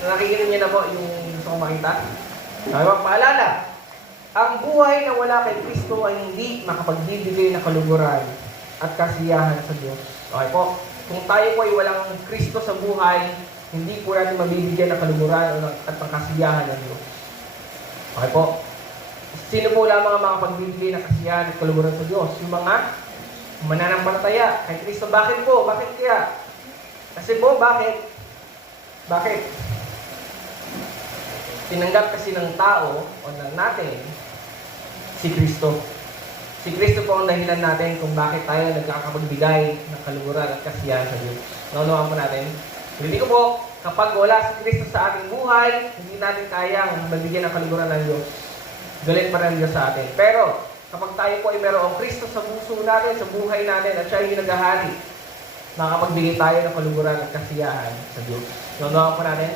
Nakikita niyo na po yung gusto kong makita? Ba? Paalala, ang buhay na wala kay Kristo ay hindi makapagbibigay ng kaluguran at kasiyahan sa Diyos. Okay po? Kung tayo po ay walang Kristo sa buhay, hindi po natin mabibigyan ng kaluguran at ng kasiyahan ng Diyos. Okay po? Sino po lamang ang makapagbibigay ng kasiyahan at kaluguran sa Diyos? Yung mga mananampalataya kay Kristo. Bakit po? Bakit kaya? Kasi po, bakit? Bakit? Tinanggap kasi ng tao o ng natin si Kristo. Si Kristo po ang dahilan natin kung bakit tayo nagkakapagbigay ng kaluguran at kasiyahan sa Diyos. Naunawan po natin. Hindi ko po, kapag wala si Kristo sa ating buhay, hindi natin kayang mabigyan ng kaluguran ng Diyos. Galit pa rin Diyos sa atin. Pero, kapag tayo po ay mayroong Kristo sa puso natin, sa buhay natin, at siya yung naghahari, makakapagbigay tayo ng kaluguran at kasiyahan sa Diyos. Naunawan po natin.